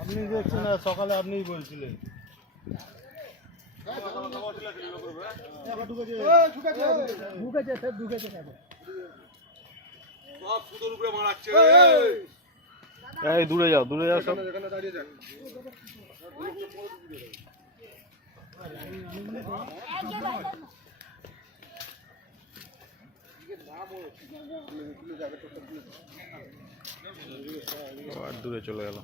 আপনি দেখছেন সকালে আপনিই বলছিলেন দূরে যাও সব দূরে চলে গেল।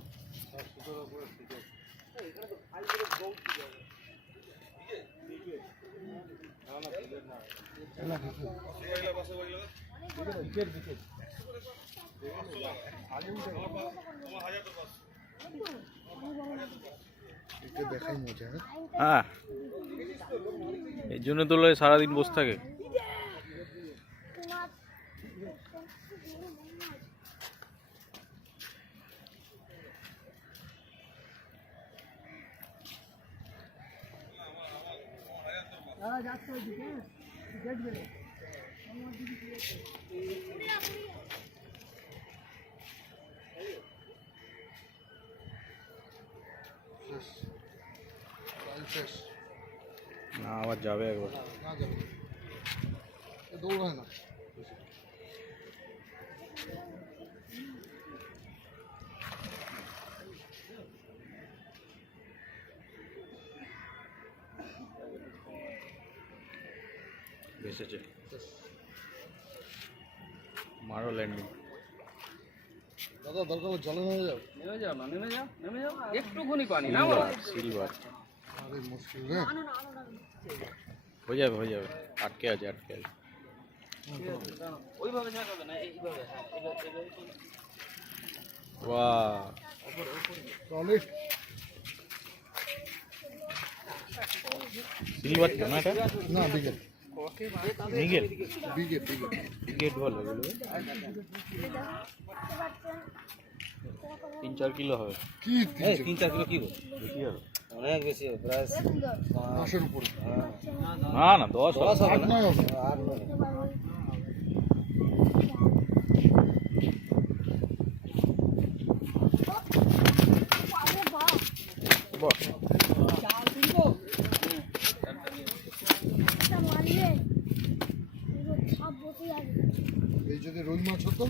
হ্যাঁ, এই জন্য তো সারাদিন বসে থাকে। না আবার যাবে একবার দৌড়ায় না। বেসেছে মারো ল্যান্ডিং। দাদা দরকার জলে নেমে যাও একটুখানি পানি না সিলভার। আরে মুশকিল রে, হয়ে যাবে আটকে আছে ওইভাবে যাবে না, এইভাবে। হ্যাঁ এইভাবে বাহ সলিড সিলভার না এটা না বিগেট বলে 3-4 কিলো হবে। কি 3-4 কিলো কি বেশি হবে, অনেক বেশি হবে, প্রায় 10-এর উপরে। না 10 হবে না, 8-9 হবে। এই যদি রুই মাছ হতো